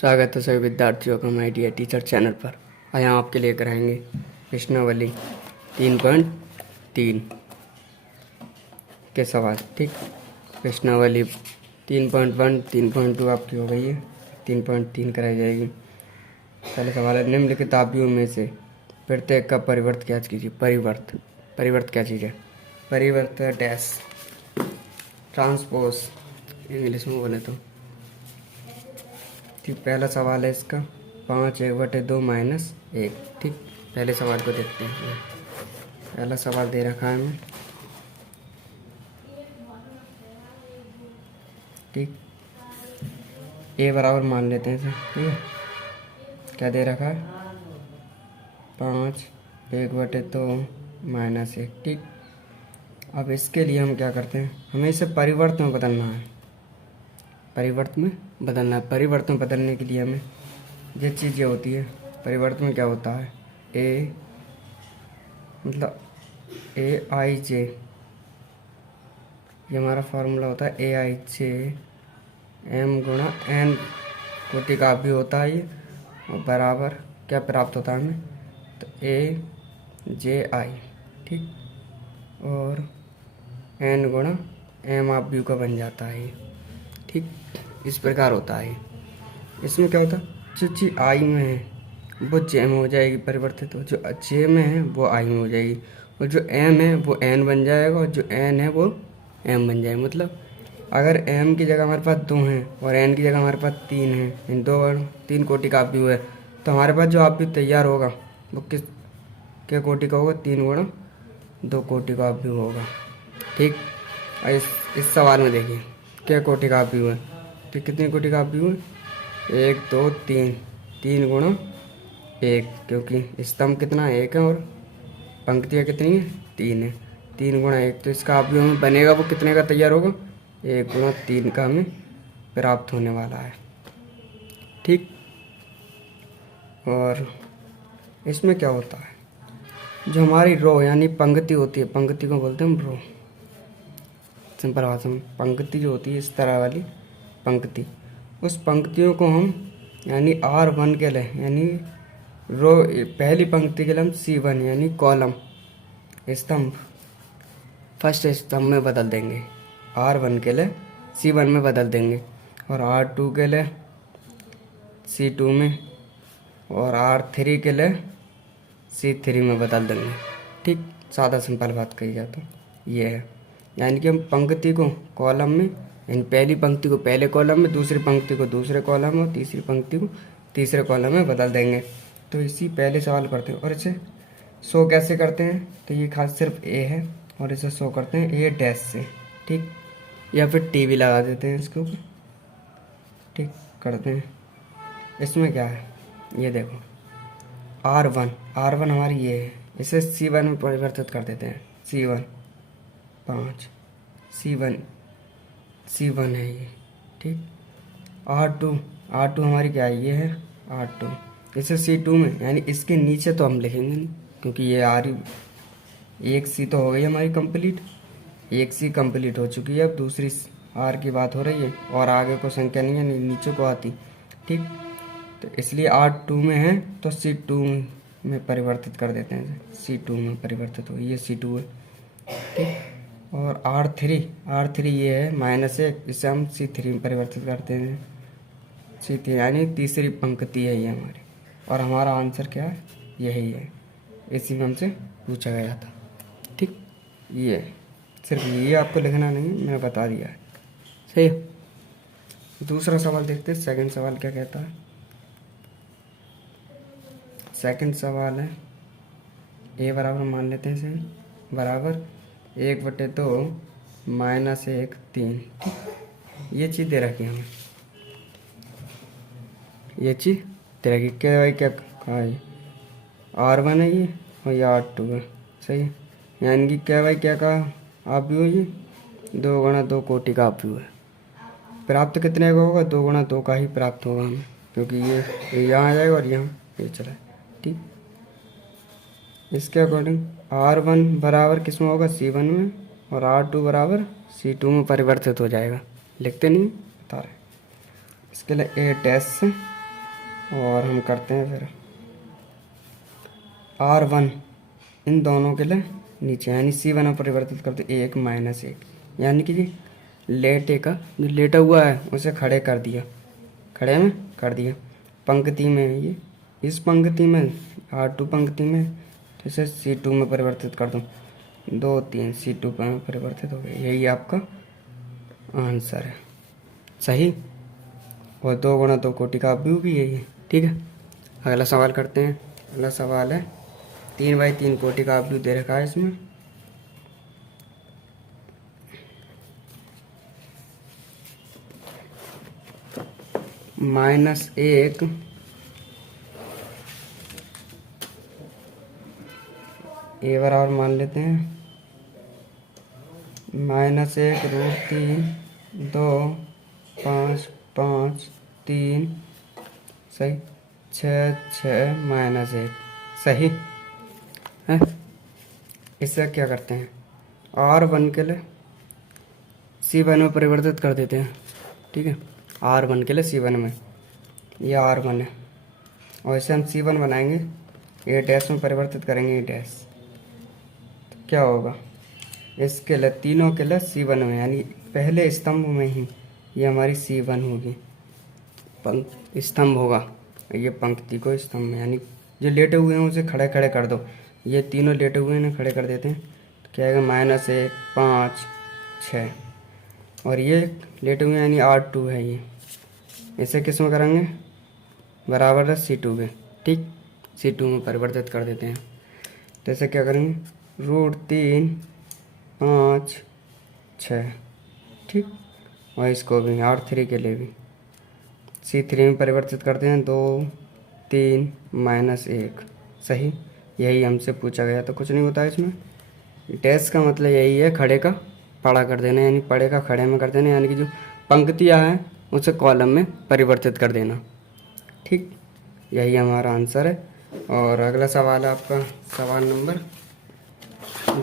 स्वागत है सभी विद्यार्थियों का हमारे डी टीचर चैनल पर। आज हम आपके लिए कराएंगे प्रश्नावली 3.3 के सवाल। ठीक, प्रश्नावली 3.1 3.2 आपकी हो गई है, 3.3 कराई जाएगी। पहले सवाल है, निम्नलिखित आव्यूहों में से प्रत्येक का परिवर्त क्या कीजिए। परिवर्त क्या चीज़ है? परिवर्त डैश ट्रांसपोज इंग्लिश में बोले तो। ठीक, पहला सवाल है इसका 5/2 - 1। ठीक, पहले सवाल को देखते हैं। पहला सवाल दे रखा है हमें। ठीक, ए बराबर मान लेते हैं इसे। ठीक है, क्या दे रखा है? 5/2 - 1। ठीक, अब इसके लिए हम क्या करते हैं, हमें इसे परिवर्त में बदलना है। परिवर्त में बदलने के लिए हमें ये चीज़ें होती है। परिवर्त में क्या होता है? ए मतलब AIJ, ये हमारा फार्मूला होता है। AIJ M गुणा N कोटि का भी होता है ये, और बराबर क्या प्राप्त होता है हमें? तो AJI। ठीक, और N गुणा M आप व्यू का बन जाता है ये। ठीक, इस प्रकार होता है। इसमें क्या होता है, जो चीज़ आई में है वो जे में हो जाएगी परिवर्तित, तो जो जे में है वो आई में हो जाएगी, और जो एम है वो एन बन जाएगा, और जो एन है वो एम बन जाएगा। मतलब अगर एम की जगह हमारे पास 2 हैं और एन की जगह हमारे पास 3 हैं, इन 3 कोटि का आव्यूह है, तो हमारे पास जो आव्यूह तैयार होगा वो किस क्या कोटि का होगा? 3 गुणा 2 कोटि का आव्यूह होगा। ठीक, और इस सवाल में देखिए क्या कोटि का आव्यूह है, तो कितनी कोटि का आव्यूह है? 1 2 3, 3 गुणा 1, क्योंकि स्तंभ कितना है? 1 है, और पंक्तियाँ कितनी है? 3 है। 3 गुणा 1, तो इसका आव्यूह हमें बनेगा वो कितने का तैयार होगा? 1 गुणा 3 का हमें प्राप्त होने वाला है। ठीक, और इसमें क्या होता है, जो हमारी रो यानी पंक्ति होती है, पंक्ति को बोलते हैं हम रो। सिंपल भाषा में पंक्ति जो होती है, इस तरह वाली पंक्ति, उस पंक्तियों को हम यानी R1 के लिए यानी रो पहली पंक्ति के लिए हम C1 यानी कॉलम स्तंभ फर्स्ट स्तंभ में बदल देंगे। R1 के लिए C1 में बदल देंगे, और R2 के लिए C2 में, और R3 के लिए C3 में बदल देंगे। ठीक, सादा सिंपल बात कही जाए तो ये है, यानी कि हम पंक्ति को कॉलम में, यानी पहली पंक्ति को पहले कॉलम में, दूसरी पंक्ति को दूसरे कॉलम में, और तीसरी पंक्ति को तीसरे कॉलम में बदल देंगे। तो इसी पहले सवाल करते हैं। और इसे शो कैसे करते हैं? तो ये खास सिर्फ ए है, और इसे शो करते हैं ए डैश से। ठीक, या फिर टीवी लगा देते हैं इसके ऊपर। ठीक, करते हैं। इसमें क्या है ये देखो, R1 हमारी ये है, इसे C1 में परिवर्तित कर देते हैं। C1 5 C1 है ये। ठीक, R2 हमारी क्या है? ये है R2, इसे C2 में, यानी इसके नीचे तो हम लिखेंगे नहीं, क्योंकि ये एक C तो हो गई हमारी कंप्लीट, एक C कंप्लीट हो चुकी है। अब दूसरी R की बात हो रही है, और आगे को संख्या नहीं है, नीचे को आती। ठीक, तो इसलिए R2 में है तो C2 में परिवर्तित कर देते हैं। C2 में परिवर्तित हो, ये C2 है। ठीक, और R3 ये है -1, इसे हम C3 में परिवर्तित करते हैं। C3 यानी तीसरी पंक्ति है ये हमारी, और हमारा आंसर क्या है? यही है, इसी में हमसे पूछा गया था। ठीक, ये सिर्फ ये आपको लिखना नहीं, मैंने बता दिया है। सही है। दूसरा सवाल देखते हैं, सेकंड सवाल क्या कहता है। सेकंड सवाल है, ए बराबर मान लेते हैं इसे, बराबर 1/2 - 1 3। ये चीज़ दे रखी है हमें, ये चीज़ दे रखी क्या भाई? क्या कहा है? R1 है ये, और ये R2 है। सही है, यानी कि क्या भाई क्या कहा? आव्यूह ये 2 गुणा 2 कोटि का आव्यूह है। प्राप्त कितने का होगा? 2 गुणा 2 का ही प्राप्त होगा हमें, क्योंकि ये यहाँ आ जाएगा और यहाँ ये चला। ठीक, इसके अकॉर्डिंग R1 बराबर किस में होगा? C1 में, और R2 बराबर C2 में परिवर्तित हो जाएगा। लिखते नहीं, बता रहे। इसके लिए A डैश और हम करते हैं फिर R1 इन दोनों के लिए नीचे, यानी C1 में परिवर्तित करते 1 माइनस 1, यानी कि जी लेटे का जो लेटा हुआ है उसे खड़े कर दिया, खड़े में कर दिया। पंक्ति में है ये, इस पंक्ति में R2 पंक्ति में, तो इसे C2 में परिवर्तित कर दूँ, 2 3 C2 में परिवर्तित हो गया। यही आपका आंसर है, सही। और 2 गुणा 2 कोटि का अवयव भी यही है, ठीक है। अगला सवाल करते हैं। अगला सवाल है 3/3 कोटि का अवयव दे रखा है इसमें। -1 ए बराबर मान लेते हैं -1√3 2 5 5 3 सही 6 6 -1 सही है। इससे क्या करते हैं, R1 के लिए C1 में परिवर्तित कर देते हैं, ठीक है। R1 के लिए C1 में, ये R1 है और इसे हम C1 बनाएंगे, A डैश में परिवर्तित करेंगे, A डैश, तो क्या होगा इसके लिए, तीनों के लिए C1 में, यानी पहले स्तंभ में ही ये हमारी C1 होगी, स्तंभ होगा, ये पंक्ति को स्तंभ में, यानी जो लेटे हुए हैं उसे खड़े खड़े कर दो, ये तीनों लेटे हुए हैं खड़े कर देते हैं, तो क्या आएगा -1 5 6, और ये लेटे हुए हैं यानी R2 है ये, इसे किस में करेंगे, बराबर है C2 में, ठीक, C2 में परिवर्तित कर देते हैं। तो इसे क्या करेंगे, √3 5 6, ठीक, और इसको भी R3 के लिए भी C3 में परिवर्तित करते हैं, 2 3 -1 सही। यही हमसे पूछा गया, तो कुछ नहीं होता है इसमें। डैश का मतलब यही है, खड़े का पड़ा कर देना, यानी पड़े का खड़े में कर देना, यानी कि जो पंक्तियाँ हैं उसे कॉलम में परिवर्तित कर देना, ठीक, यही हमारा आंसर है। और अगला सवाल है आपका सवाल नंबर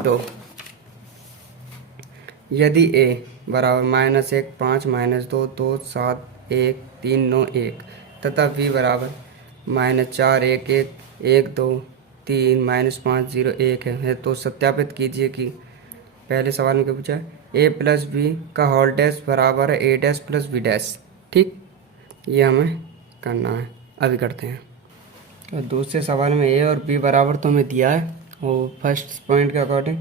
2। यदि A बराबर -1 5 -2 2 7 1 3 9 1 तथा B बराबर -4 1 1 1 2 3 -5 0 1 है, तो सत्यापित कीजिए कि, पहले सवाल में क्या पूछा है, A प्लस बी का होल डैश बराबर है A dash plus B dash, ठीक, ये हमें करना है, अभी करते हैं। और दूसरे सवाल में A और B बराबर तो हमें दिया है, और फर्स्ट पॉइंट के अकॉर्डिंग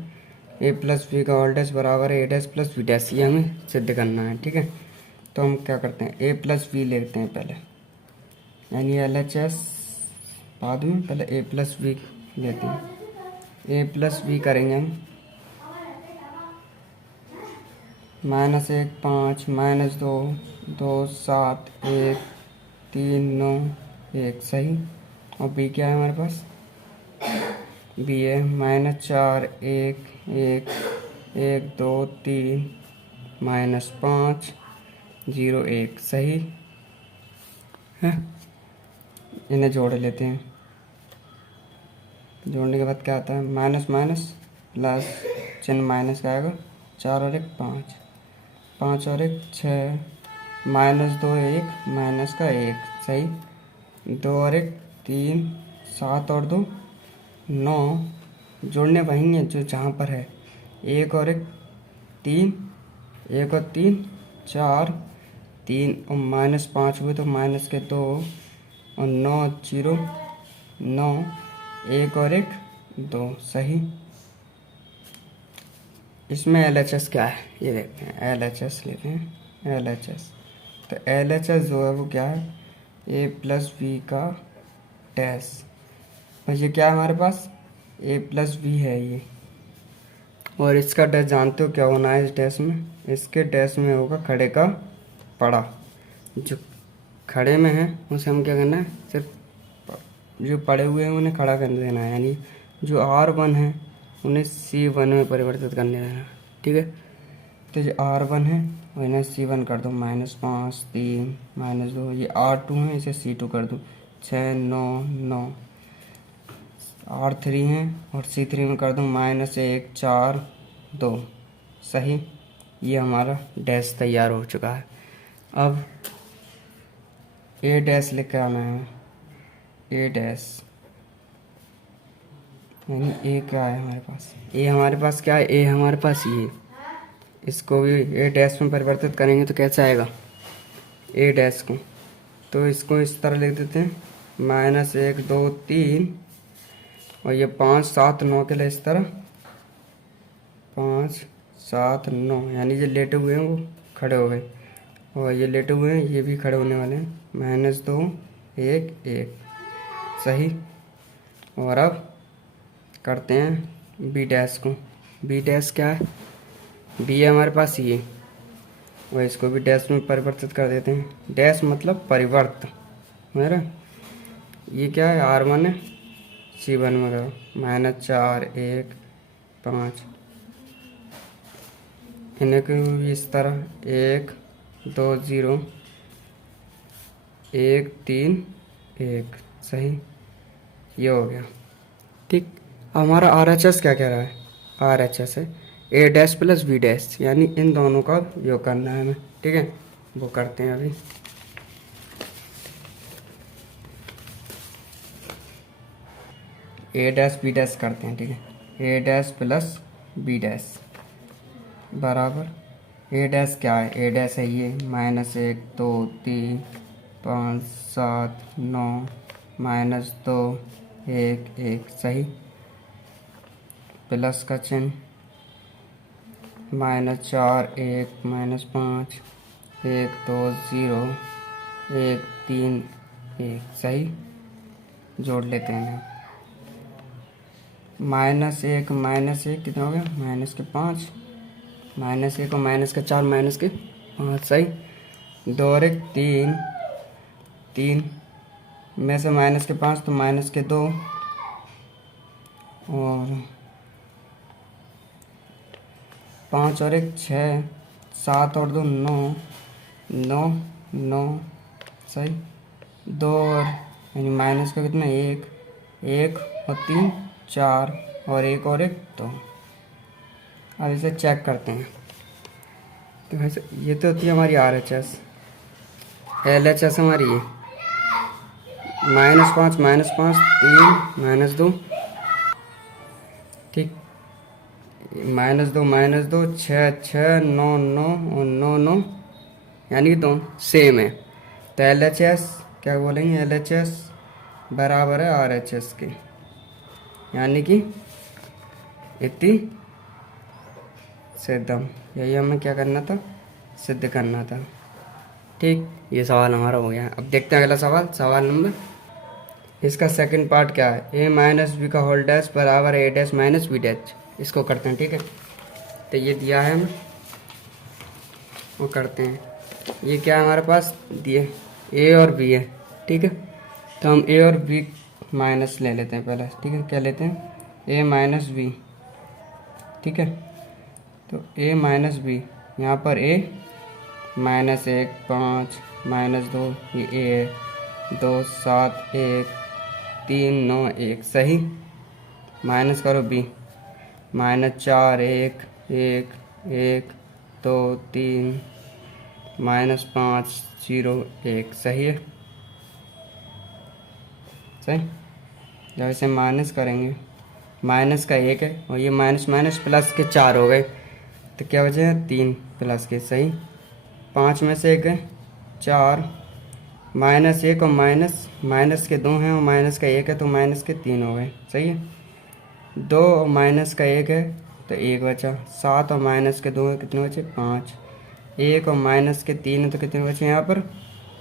A प्लस बी का होल डैश बराबर है A dash plus B dash, ये हमें सिद्ध करना है, ठीक है। तो हम क्या करते हैं, A प्लस बी लेते हैं पहले, यानी LHS बाद में, पहले A प्लस बी लेते हैं। A प्लस बी करेंगे हम, -1 5 -2 2 7 1 3 9 1 सही। और B क्या है हमारे पास, B है -4 1 1 1 2 3 -5 0 1 सही है। इन्हें जोड़ लेते हैं, जोड़ने के बाद क्या आता है, माइनस माइनस प्लस, चिन्ह माइनस का आएगा, 4 और 1 5 5 और 1 6 -2 1 माइनस का 1 सही, 2 और 1 3 7 और 2 9, जोड़ने वहीं है जो जहाँ पर है, 1 और 1 3 1 और 3 4 3 और -5 हुए तो माइनस के 2 और 9 0 9 1 और 1 2 सही। इसमें LHS क्या है ये देखते हैं, LHS लेते हैं, LHS, तो LHS जो है वो क्या है, A प्लस बी का डैश, और ये क्या है हमारे पास, A प्लस बी है ये, और इसका डैश जानते हो क्या होना है इस डैश में, इसके डैश में होगा खड़े का पड़ा, जो खड़े में है उसे हम क्या करना है, सिर्फ जो पड़े हुए हैं उन्हें खड़ा कर देना है, यानी जो R1 है उन्हें C1 में परिवर्तित करने देना, ठीक है। तो जो R1 है और इन्हें C1 कर दो, -5 3 -2, ये R2 है इसे C2 कर दो, 6 9 9, R3 है और C3 में कर दो -1 4 2 सही। ये हमारा डैश तैयार हो चुका है। अब A डैश लिख के आना है, ए डैश, यानी ए क्या है हमारे पास, ए हमारे पास क्या है, ए हमारे पास ये, इसको भी ए डैश में परिवर्तित करेंगे तो कैसे आएगा ए डैश को, तो इसको इस तरह लिख देते हैं -1 2 3 और ये 5 7 9 के लिए इस तरह 5 7 9, यानी जो लेटे हुए हैं वो खड़े हो गए और ये लेटे हुए हैं ये भी खड़े होने वाले हैं, -2 1 1 सही। और अब करते हैं बी डैश को, बी डैश क्या है, बी है हमारे पास ये, और इसको भी डैश में परिवर्तित कर देते हैं, डैश मतलब परिवर्त मेरा, ये क्या है R1 है, C1 में करो -4 1 5, इन्हें को भी इस तरह 1 2 0 1 3 1 सही, ये हो गया ठीक। हमारा RHS क्या कह रहा है, RHS है ए डैश प्लस बी डैश, यानी इन दोनों का योग करना है हमें, ठीक है, वो करते हैं अभी। ए डैश बी डैश करते हैं, ठीक है, ए डैश प्लस बी डैश बराबर, ए डैश क्या है, ए डैश है ये -1 2 3 5 7 9 -2 1 1 सही, प्लस का चिन्ह -4 1 -5 1 2 0 1 3 1 सही, जोड़ लेते हैं। -1 कितना हो गया, -5 -1 और -4 -5 सही, 2 और 1 3 3 में से -5 तो -2 और 5 और 1 6 7 और 2 9 9 9 सही, 2 और यानी माइनस का कितना 1 1 और 3 4 और 1 और 1 2। अब इसे चेक करते हैं, तो वैसे ये तो होती है हमारी RHS, LHS हमारी ये -5 -5 3 -2 ठीक, -2 6 6 9 9 और 9 9 यानी कि 2 सेम है, तो LHS क्या बोलेंगे, LHS बराबर है RHS के, यानी कि इतनी सिद्धम, यही हमें क्या करना था, सिद्ध करना था। ठीक, ये सवाल हमारा हो गया। अब देखते हैं अगला सवाल, सवाल नंबर, इसका सेकंड पार्ट क्या है, a माइनस बी का होल डैश बराबर a dash minus B dash, इसको करते हैं। ठीक है, तो ये दिया है हमें, वो करते हैं। ये क्या है हमारे पास दिए, a और b है। ठीक है, तो हम a और b माइनस ले लेते हैं पहले। ठीक है, क्या लेते हैं, a माइनस बी। ठीक है, तो a माइनस बी, यहाँ पर a -1 5 -2 ये a है, 2 7 1 3 9 1 सही, माइनस करो b, -4 1 1 1 2 3 -5 0 1 सही है, सही। जब इसे माइनस करेंगे, माइनस का 1 है और ये माइनस माइनस प्लस के 4 हो गए, तो क्या बचे 3 प्लस के, सही। 5 में से 1 है 4, -1 और माइनस के 2 हैं और माइनस का 1 है तो माइनस के 3 हो गए, सही है। 2 और माइनस का 1 है तो 1 बचा। 7 और माइनस के 2 है, कितने बचे 5। 1 और माइनस के 3 है तो कितने बचे यहाँ पर,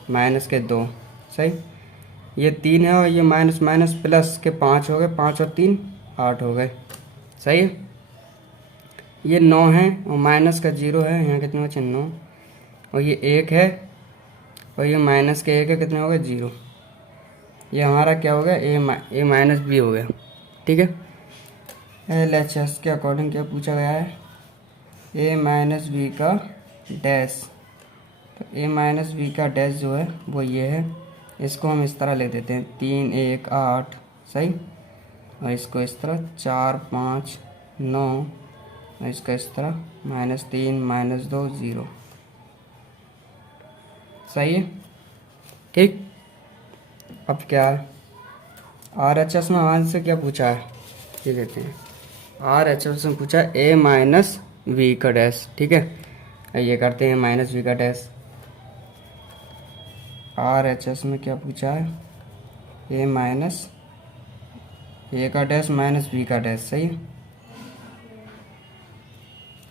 माइनस के 2, सही। ये 3 है और ये माइनस माइनस प्लस के 5 हो गए, 5 और 3 8 हो गए, सही है। ये 9 है और माइनस का 0 है, यहाँ कितने बचे 9, और ये 1 है और ये माइनस के 1 है, कितने हो गए 0। ये हमारा क्या हो गया, ए माइनस बी हो गया। ठीक है, LHS के अकॉर्डिंग क्या पूछा गया है, ए माइनस बी का डैश। तो ए माइनस बी का डैश जो है वो ये है, इसको हम इस तरह ले देते हैं 3 1 8, सही। और इसको इस तरह 4 5 9 और इसका इस तरह -3 -2 0, सही है। ठीक, अब क्या है, आर एच एस में हमारे से क्या पूछा है, ये देते हैं। आर एच एस में पूछा ए माइनस वी का डैश, ठीक है। ये करते हैं माइनस वी का डैश। आर एच एस में क्या पूछा है, ए माइनस ए का डैश माइनस वी का डैश, सही है।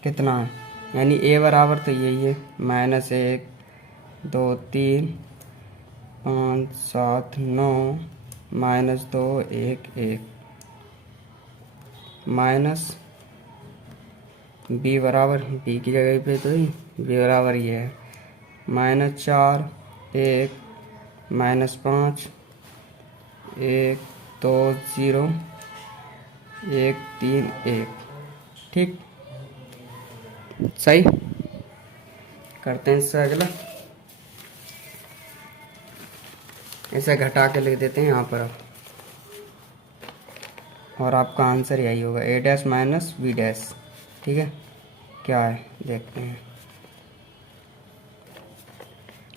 कितना है, यानी ए बराबर तो यही है, माइनस 1 2 3 5 7 9 माइनस 2 1 1 माइनस बी बराबर, बी की जगह पे तो ही बी बराबर ये है, माइनस 4 1 माइनस 5 1 2 0 1 3 1, ठीक, सही। करते हैं इससे अगला, इसे घटा के लिख देते हैं यहाँ पर अब, और आपका आंसर यही होगा, ए डैश माइनस बी डैश, ठीक है। क्या है देखते हैं,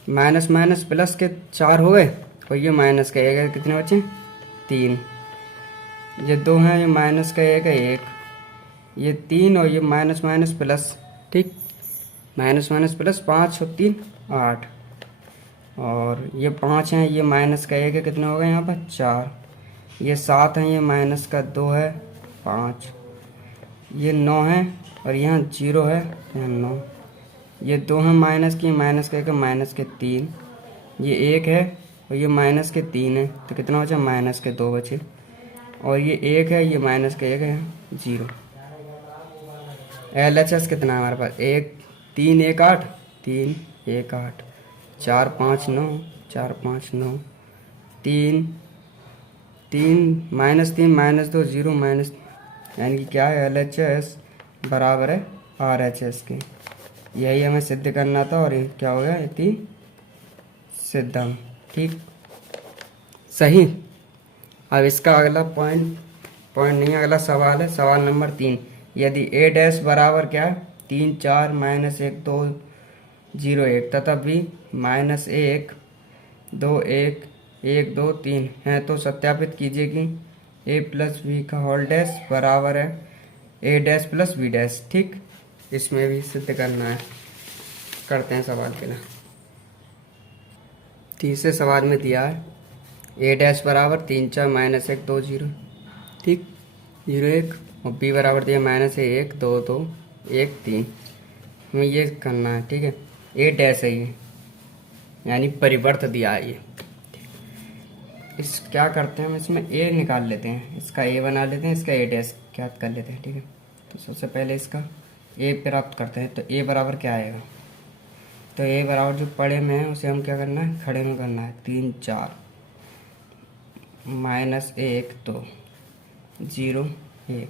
माइनस माइनस प्लस के 4 हो गए, और ये माइनस का 1 है, कितने बचे 3, ये 2 हैं, ये माइनस का 1 है 1, ये 3 और ये माइनस माइनस प्लस, ठीक, माइनस माइनस प्लस 5 और 3 8, और ये 5 हैं, ये माइनस का 1 है, कितने हो गए यहाँ पर 4, ये 7 हैं, ये माइनस का 2 है 5, ये 9 है, और यहाँ 0 है, यहाँ 9, ये 2 हैं माइनस की, माइनस का 1 है, माइनस के 3, ये 1 है, और ये माइनस के 3 है, तो कितना बचा माइनस के 2 बचे, और ये 1 है, ये माइनस का 1 है 0। एल एच एस कितना है हमारे पास, 1 3 1 8 3 1 8 4 5 9 4 5 9 3 3 माइनस 2 0 माइनस, यानी कि क्या है एल एच एस बराबर है आर एच एस के, यही हमें सिद्ध करना था, और ये क्या हो गया, ये 3 सिद्धम, ठीक, सही। अब इसका अगला पॉइंट नहीं, अगला सवाल है, सवाल नंबर 3, यदि ए डैश बराबर क्या है 3 4 माइनस 1 2 0 1 तथा बी माइनस 1 2 1 1 2 3 है, तो सत्यापित कीजिए कि ए प्लस बी का होल डैश बराबर है ए डैश प्लस बी डैश, ठीक, इसमें भी सिद्ध करना है। करते हैं सवाल के लिए, तीसरे सवाल में दिया है ए डैश बराबर 3 4 माइनस 1 2 0, ठीक, 0 1, और बी बराबर दिया माइनस 1 2 2 1 3, हमें ये करना है, ठीक है। ए डैश है ये, यानी परिवर्त दिया है ये, इस क्या करते हैं हम इसमें ए निकाल लेते हैं, इसका ए बना लेते हैं, इसका ए डैश ज्ञात कर लेते हैं, ठीक है। तो सबसे पहले इसका ए प्राप्त करते हैं, तो ए बराबर क्या आएगा, तो ए बराबर जो पढ़े में है उसे हम क्या करना है, खड़े में करना है, 3 4 माइनस 1 2 0 1,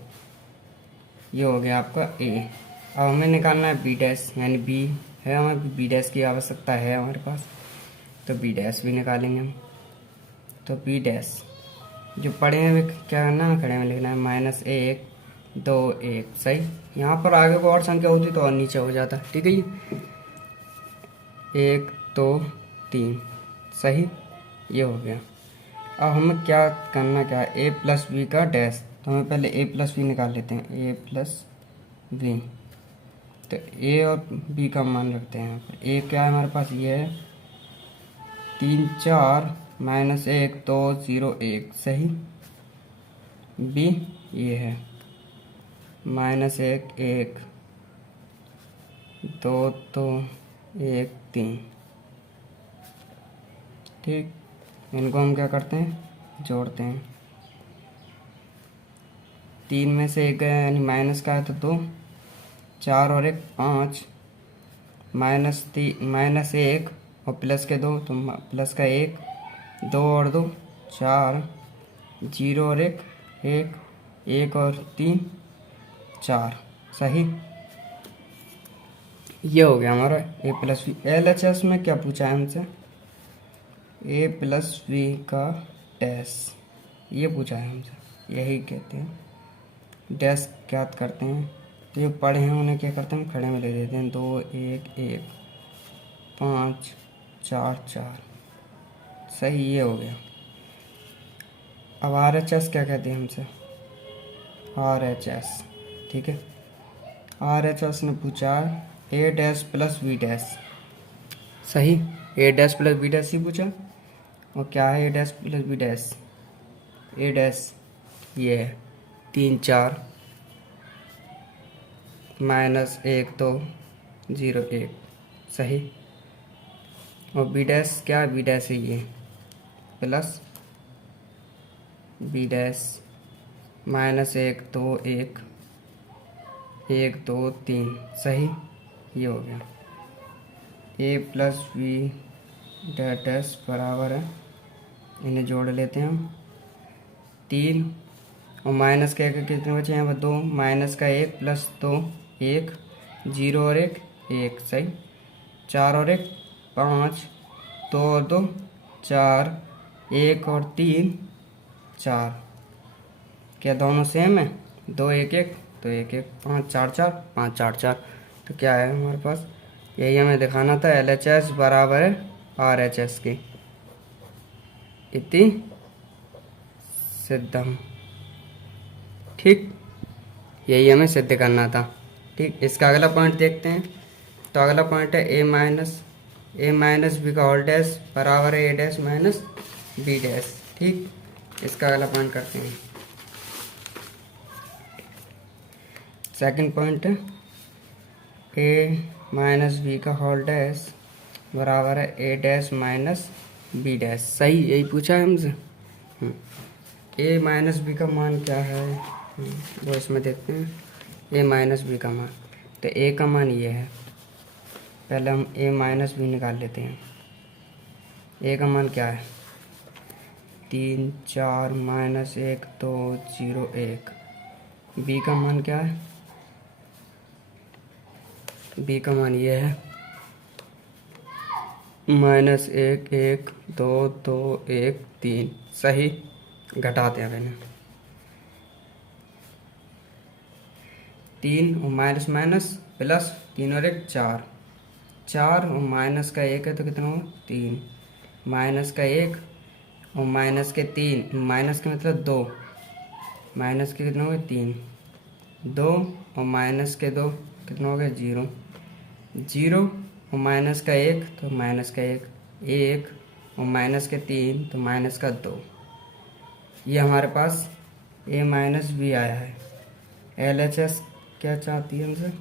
ये हो गया आपका ए। अब हमें निकालना है बी डैश, यानी बी है, हमें बी डैश की आवश्यकता है हमारे पास, तो बी डैश भी निकालेंगे हम। तो बी डैश जो पढ़े हैं क्या करना है, खड़े में लिखना है, माइनस 1 2 1, सही। यहाँ पर आगे को और संख्या होती तो और नीचे हो जाता, ठीक है, ये 1 2 3, सही, ये हो गया। अब हमें क्या करना, क्या है, ए प्लस बी का डैश, तो हमें पहले ए प्लस बी निकाल लेते हैं, ए प्लस बी, तो ए और बी का मान रखते हैं यहाँ पर। ए क्या है हमारे पास, ये है 3 4 माइनस 1 2 0 1, सही। बी ये है माइनस 1 1 2 2 1 3, ठीक, इनको हम क्या करते हैं, जोड़ते हैं, 3 में से 1 गया, यानी माइनस का है तो 2, 4 और 1 5, माइनस 1 और प्लस के 2, तो प्लस का 1 2 और 2 4, 0 और 1 1 1 और 3 4, सही, ये हो गया हमारा A plus B. L H S में क्या पूछा है हमसे, ए प्लस बी का डैश, ये पूछा है हमसे, यही कहते हैं डैश ज्ञात करते हैं। तो जो पढ़े हैं उन्हें क्या करते हैं, खड़े में ले देते हैं, 2 1 1 5 4 4, सही, ये हो गया। अब RHS क्या कहते हैं हमसे, RHS, ठीक है। RHS ने पूछा A dash plus B dash, सही, A dash plus B dash ही पूछा। और क्या है A dash plus B dash, A dash ये है 3 4 माइनस 1 2 0 1, सही। और B डैश क्या है, B डैश है ये प्लस B डैश माइनस 1 2 1 1 2 3, सही, ये हो गया। A प्लस B डैश बराबर है, इन्हें जोड़ लेते हैं हम, 3 और माइनस का 1 कितने बचे यहाँ पर 2, माइनस का 1 प्लस 2 1, 0 और 1 1, सही, 4 और 1 5, 2 और 2 4, 1 और 3 4, क्या दोनों सेम है, 2 1 1 तो 1 1 5 4 4 5 4 4, तो क्या है हमारे पास, यही हमें दिखाना था, LHS बराबर है RHS के, इति सिद्धम, ठीक, यही हमें सिद्ध करना था, ठीक। इसका अगला पॉइंट देखते हैं। तो अगला पॉइंट है ए माइनस बी का होल डैश बराबर है A dash minus B dash, ठीक। इसका अगला पॉइंट करते हैं। सेकंड पॉइंट है A माइनस बी का होल डैश बराबर है A dash minus B dash, सही, यही पूछा है हमसे। A माइनस बी का मान क्या है, वो इसमें देखते हैं। A माइनस बी का मान, तो A का मान ये है, पहले हम A माइनस बी निकाल लेते हैं। A का मान क्या है, 3 4 माइनस 1 2 0 1। B का मान क्या है, B का मान ये है, माइनस 1 1 2 2 1 3, सही, घटाते हैं मैंने, 3 और माइनस माइनस प्लस 3 और 1 4, 4 और माइनस का 1 है तो कितना हो 3, माइनस का 1 और माइनस के 3, माइनस के मतलब 2, माइनस के कितना हो गए 3, 2 और माइनस के 2 कितना हो गया 0, 0 और माइनस का 1 तो माइनस का 1, 1 और माइनस के 3 तो माइनस का 2, ये हमारे पास A माइनस बी आया है। LHS क्या चाहती है हमसे,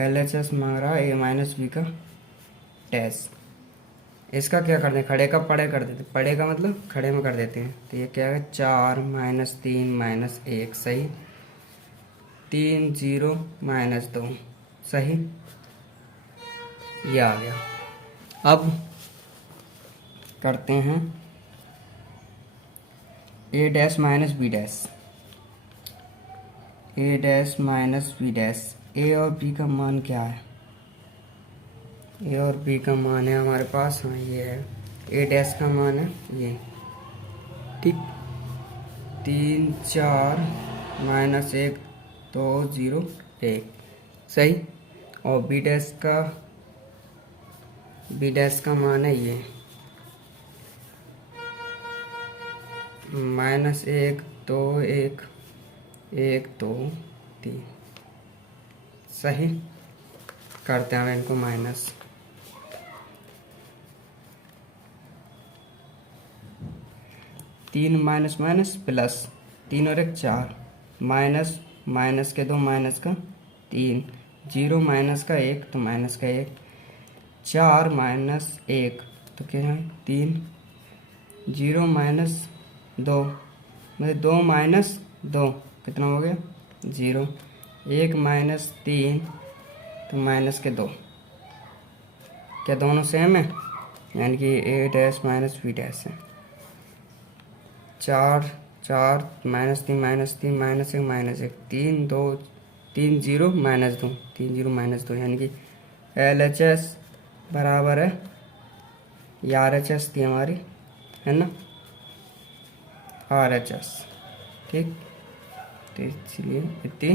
LHS मांग रहा है A माइनस बी का डैश। इसका क्या करते हैं, खड़े का पड़े कर देते, पड़े का मतलब खड़े में कर देते हैं, तो ये क्या है 4 माइनस 3 माइनस 1, सही, 3 0 माइनस 2, सही, ये आ गया। अब करते हैं A dash minus B dash, A dash minus B dash, A और B का मान क्या है, A और B का मान है हमारे पास, हाँ ये है, A डैश का मान है ये, ठीक, 3 4 माइनस 1 2 0 1, सही। और B डैश का मान है ये, माइनस 1 2 1 1 2 3, सही, करते हैं इनको माइनस, 3 माइनस माइनस प्लस 3 और 1 4, माइनस माइनस के 2 माइनस का 3, 0 माइनस का 1 तो माइनस का 1, 4 माइनस 1 तो क्या है 3, 0 माइनस 2 मतलब 2 माइनस 2 कितना हो गया 0, 1 माइनस 3 तो माइनस के 2, क्या दोनों सेम है, यानी कि A dash minus B dash है। 4 4 minus 3 minus 3 minus 1 minus 1, 3 2 3 0 minus 2 3 0 minus 2, यानी कि LHS बराबर है, ये RHS थी हमारी, है ना, RHS, ठीक, तो इसलिए इतनी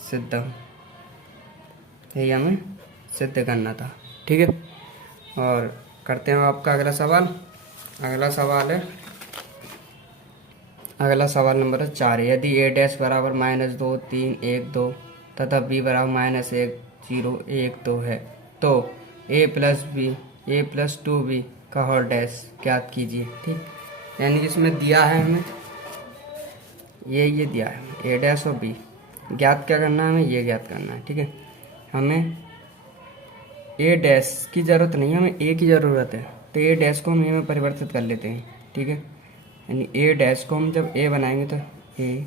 सिद्धम, यही हमें सिद्ध करना था, ठीक है। और करते हैं आपका अगला सवाल। अगला सवाल है अगला सवाल नंबर है 4। यदि ए डैश बराबर -2 3 1 2 तथा बी बराबर -1 0 1 2 है तो a+2b का होल डैश ज्ञात कीजिए। ठीक, यानी कि इसमें दिया है हमें ये दिया है ए डैश और बी, ज्ञात क्या करना है, हमें ये ज्ञात करना है। ठीक है, हमें ए डैश की ज़रूरत नहीं है, हमें ए की ज़रूरत है, तो ए डैश को हम ए में परिवर्तित कर लेते हैं। ठीक है, यानी ए डैश को हम जब ए बनाएंगे तो ए,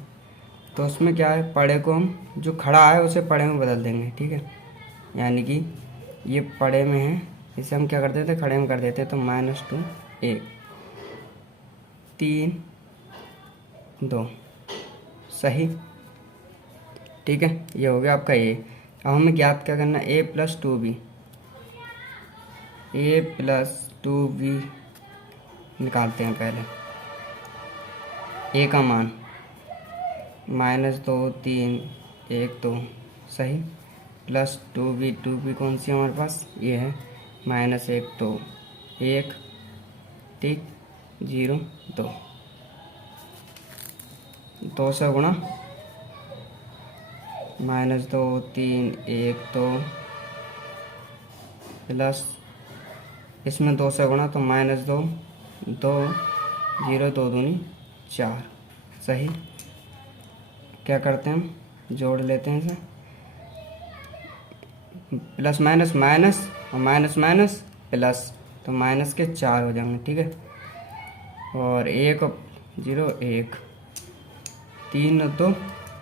तो उसमें क्या है, पड़े को हम जो खड़ा है उसे पड़े में बदल देंगे। ठीक है, यानी कि ये पड़े में है, इसे हम क्या कर देते, खड़े में कर देते, तो -2 1 3 2 सही। ठीक है, ये हो गया आपका ए। अब हमें ज्ञात क्या करना है, a+2b निकालते हैं पहले। ए का मान -2 3 1 2 सही, +2b कौन सी है हमारे पास, ये है -1 2 1 ठीक 0 2 2 से गुणा -2 3 1 2 प्लस इसमें 2 से गुणा तो -2 2 0 2 दूनी 4 सही। क्या करते हैं, हम जोड़ लेते हैं इसे, प्लस माइनस माइनस और माइनस माइनस प्लस, तो माइनस के 4 हो जाएंगे। ठीक है, और 1 0 1 3 2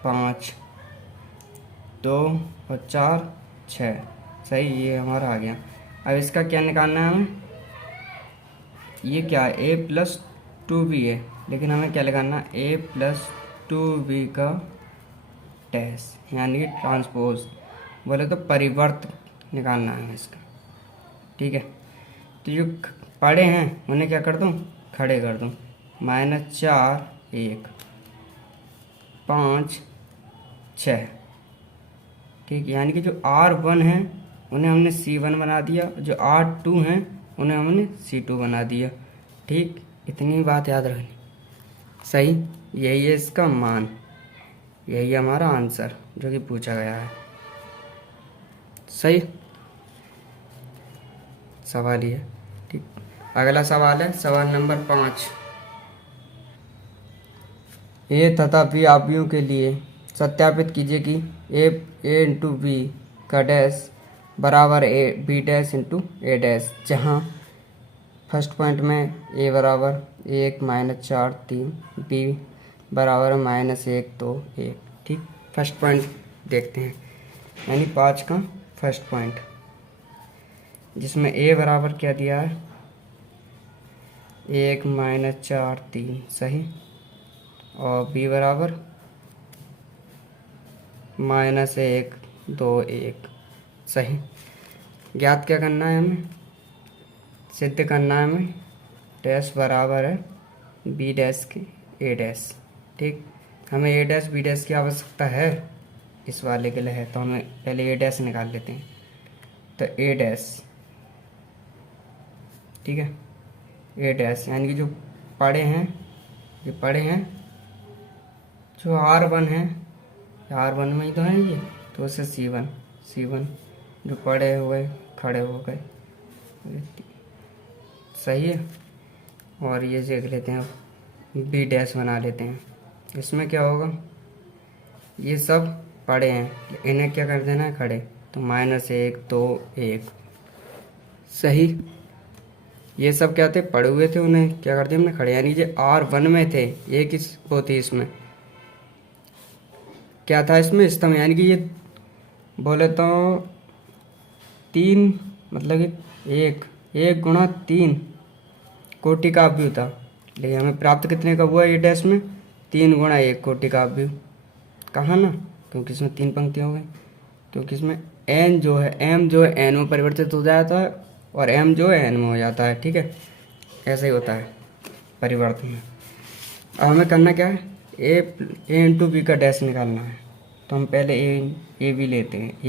5 2 और 4 6 सही, ये हमारा आ गया। अब इसका क्या निकालना है हमें, ये क्या है a+2b है, लेकिन हमें क्या लगाना है a+2b का डैश, यानी कि ट्रांसपोज बोले तो परिवर्त निकालना है हमें इसका। ठीक है, तो जो पड़े हैं उन्हें क्या कर दूं, खड़े कर दूं, -4 1 5 6 ठीक, यानी कि जो R1 है उन्हें हमने C1 बना दिया, जो R2 हैं उन्हें हमने C2 बना दिया। ठीक, इतनी बात याद रखनी सही। यही है इसका मान, यही हमारा आंसर जो कि पूछा गया है। सही सवाल ही है। ठीक, अगला सवाल है सवाल नंबर 5। ए तथा बी आव्यूहों के लिए सत्यापित कीजिए कि ए इंटू बी का डैश बराबर A B dash into A dash, जहाँ फर्स्ट पॉइंट में ए बराबर 1 -4 3 बी बराबर -1 2 1। ठीक, फर्स्ट पॉइंट देखते हैं, यानी 5 का फर्स्ट पॉइंट, जिसमें ए बराबर क्या दिया है 1 -4 3 सही, और बी बराबर -1 2 1 सही। ज्ञात क्या करना है हमें, सिद्ध करना है हमें डैश बराबर है बी डैश के ए डैश। ठीक, हमें ए डैश बी डैश की आवश्यकता है, इस वाले के लिए है, तो हमें पहले ए डैश निकाल लेते हैं। तो ए डैश, ठीक है, ए डैश यानी कि जो पड़े हैं, ये पड़े हैं जो R1 है, R1 में ही तो है ये, तो उसे C1 जो पड़े हुए खड़े हो गए सही है। और ये देख लेते हैं बी डैश बना लेते हैं, इसमें क्या होगा, ये सब पड़े हैं, इन्हें क्या कर देना है खड़े, तो -1 2 1 सही। ये सब क्या थे, पड़े हुए थे, उन्हें क्या कर दिया हमने खड़े, यानी ये R1 में थे, ये किस वो थी, इसमें क्या था, इसमें स्तंभ, यानी कि ये बोले तो 3 मतलब कि 1 गुणा 3 कोटि का अव्यूह था, लेकिन हमें प्राप्त कितने का हुआ ये डैश में 3 गुणा 1 कोटि का अव्यूह, कहा ना, क्योंकि इसमें 3 पंक्तियाँ हो गई, क्योंकि इसमें एन जो है एम जो है एन में परिवर्तित हो जाता है और एम जो है एन में हो जाता है। ठीक है, ऐसा ही होता है परिवर्तन में। अब हमें करना क्या है, ए इंटू बी का डैश निकालना है, तो हम पहले ए बी लेते हैं,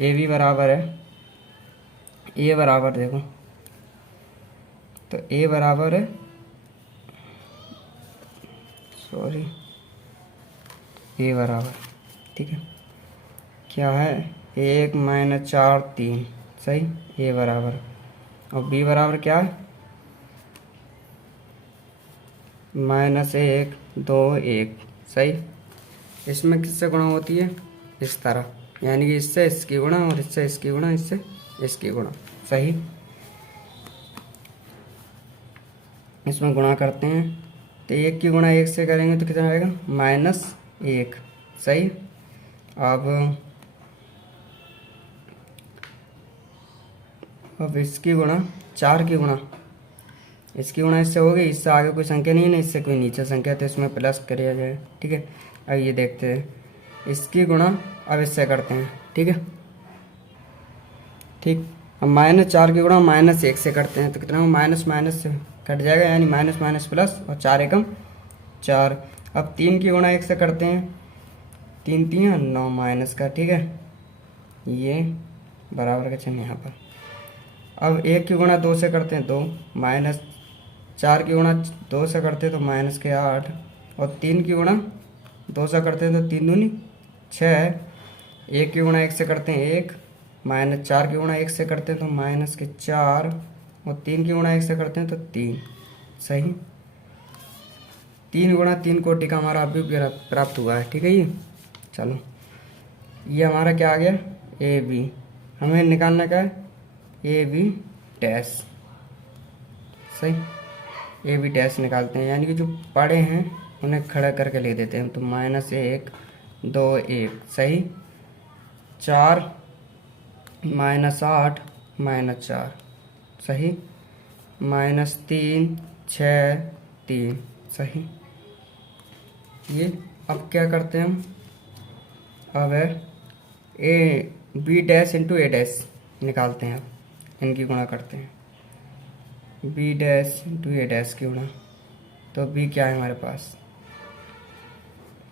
ए बी बराबर है, ए बराबर देखो, तो ए बराबर है सॉरी ए बराबर, ठीक है, क्या है 1 - 4 3, सही, ए बराबर, और बी बराबर क्या है -1 2 1, सही। इसमें किससे गुणा होती है, इस तरह, यानी कि इससे इसकी गुणा और इससे इसकी गुणा, इससे इसकी गुणा, सही। इसमें गुणा करते हैं तो 1 की गुणा 1 से करेंगे तो कितना आएगा -1, सही। अब इसकी गुणा 4 की गुणा, इसकी गुणा इससे होगी, इससे आगे कोई संख्या नहीं है ना, इससे कोई नीचे संख्या, तो इसमें प्लस करिया जाए, ठीक है। अब ये देखते हैं इसकी गुणा अब इससे करते हैं, ठीक है, ठीक। अब -4 की गुणा -1 से करते हैं तो कितना माइनस माइनस से कट जाएगा, यानी माइनस माइनस प्लस, और 4 एकम 4। अब 3 की गुणा 1 से करते हैं, 3 3 9 माइनस का, ठीक है, ये बराबर का चिन्ह यहाँ पर। अब 1 की गुणा 2 से करते हैं 2, -4 की गुणा 2 से करते हैं तो -8, और 3 की गुणा 2 से करते हैं तो 3 दूनी 6, 1 की गुणा 1 से करते हैं 1, -4 की गुणा 1 से करते हैं तो -4, और 3 की गुणा 1 से करते हैं तो 3, सही। 3 गुणा 3 कोटि का हमारा अभी प्राप्त हुआ है, ठीक है। ये चलो, ये हमारा क्या आ गया ए बी, हमें निकालना क्या है ए बी डैश, सही। ए बी डैश निकालते हैं, यानी कि जो पढ़े हैं उन्हें खड़ा करके लिख देते हैं, तो -1 2 1, सही। 4 -8 -4, सही। -3 6 3, सही। ये अब क्या करते हैं हम, अब है A B dash into A dash निकालते हैं, अब इनकी गुणा करते हैं, B dash into A dash की गुणा, तो बी क्या है हमारे पास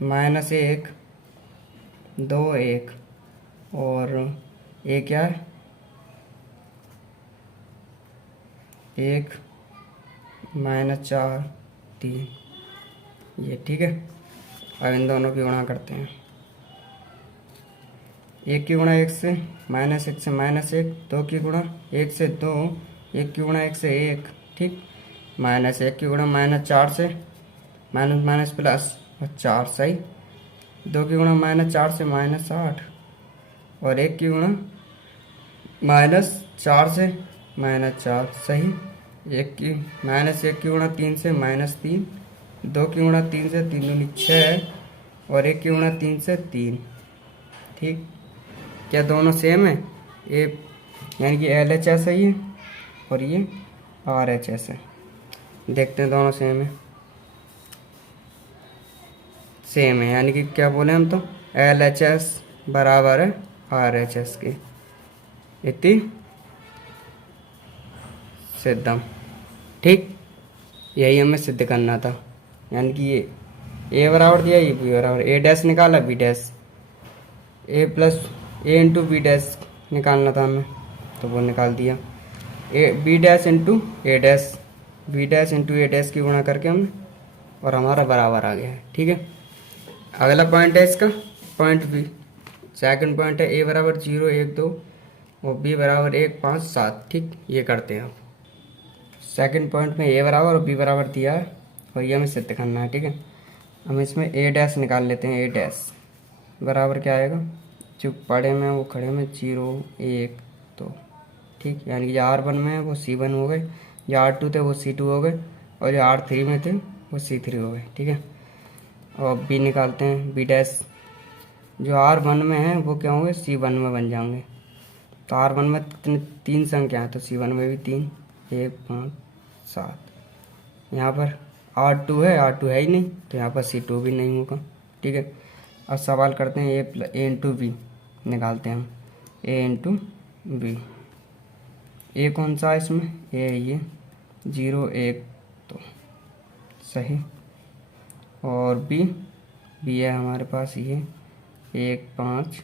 -1 2 1, और ए क्या है 1 -4 3, ये, ठीक है। अब इन दोनों की गुणा करते हैं, 1 की गुणा 1 से -1 से -1, 2 की गुणा 1 से 2, 1 की गुणा 1 से 1, ठीक। -1 की गुणा -4 से माइनस माइनस प्लस और 4, सही। 2 की गुणा -4 से -8, और 1 की गुणा -4 से -4, सही। 1 की गुणा 3 से -3, 2 की गुणा 3 से 3 दूनी 6, और 1 की गुणा 3 से 3, ठीक। क्या दोनों सेम है, ये यानी कि LHS है ये, और ये RHS है। देखते हैं दोनों सेम है, सेम है, यानी कि क्या बोले हम, तो LHS बराबर है RHS के, इति सिद्धम, ठीक। यही हमें सिद्ध करना था, यानी कि ये ए बराबर दिया, ये बी बराबर, ए डैश निकाला, B dash A plus A into B dash निकालना था हमें, तो वो निकाल दिया। A B dash into A dash, B dash into A dash की गुणा करके हमने, और हमारा बराबर आ गया है, ठीक है। अगला पॉइंट है इसका पॉइंट बी, सेकंड पॉइंट है ए बराबर 0 1 2 और बी बराबर 1 5 7, ठीक। ये करते हैं, सेकंड पॉइंट में ए बराबर और बी बराबर दिया है, और ये हमें सिद्ध करना है, ठीक है। हम इसमें ए डैश निकाल लेते हैं, ए डैश बराबर क्या आएगा, जो पढ़े में वो खड़े में 0 1 2, ठीक। यानी कि R1 में वो C1 हो गए, जो R2 थे वो C2 हो गए, और जो R3 में थे वो C3 हो गए, ठीक है। और बी निकालते हैं, बी डैश जो R1 में है वो क्या होंगे C1 में बन जाएंगे, तो R1 में कितने 3 संख्या है, तो C1 में भी 3 1 5 7। यहाँ पर R2 है ही नहीं, तो यहाँ पर C2 भी नहीं होगा, ठीक है। अब सवाल करते हैं ए इंटू बी निकालते हैं हम, ए इंटू बी, ए कौन सा है इसमें, ए ये 0 1 2, सही। और बी है हमारे पास ये 1 5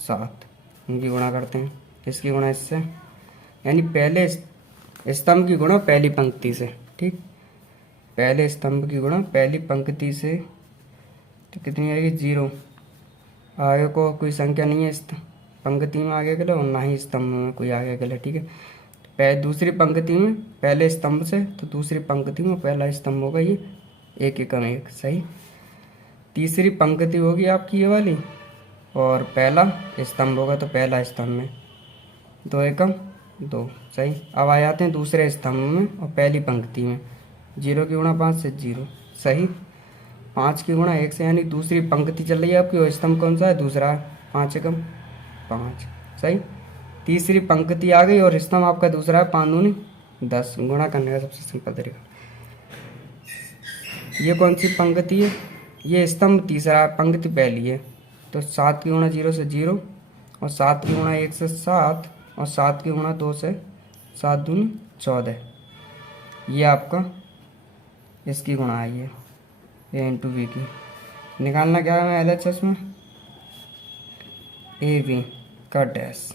7, इनकी गुणा करते हैं, इसकी गुणा इससे, यानी पहले स्तंभ की गुणा पहली पंक्ति से, ठीक। पहले स्तंभ की गुणा पहली पंक्ति से, तो कितनी आएगी 0। आगे को कोई संख्या नहीं है पंक्ति में आगे के लिए, और ना ही स्तंभ में कोई आगे के लिए, ठीक है। दूसरी पंक्ति में पहले स्तंभ से, तो दूसरी पंक्ति में पहला स्तंभ होगा ये 1 एकम 1, सही। तीसरी पंक्ति होगी आपकी ये वाली, और पहला स्तंभ होगा तो पहला स्तंभ में 2 एकम 2, सही। अब आ जाते हैं दूसरे स्तंभ में और पहली पंक्ति में, 0 की गुणा 5 से 0, सही। 5 की गुणा 1 से, यानी दूसरी पंक्ति चल रही है आपकी, और स्तंभ कौन सा है, दूसरा, 5 एकम 5, सही। तीसरी पंक्ति आ गई और स्तंभ आपका दूसरा है, 5 दूनी 10, गुणा करने का सबसे सिंपल तरीका। ये कौन सी पंक्ति है, ये स्तंभ तीसरा है, पंक्ति पहली है, तो 7 की गुणा 0 से 0, और 7 की गुणा 1 से 7, और 7 की गुणा 2 से 7 दूनी 14। ये आपका इसकी गुणा आई है, ए इंटू बी की। निकालना क्या है LHS में, ए बी का डैश,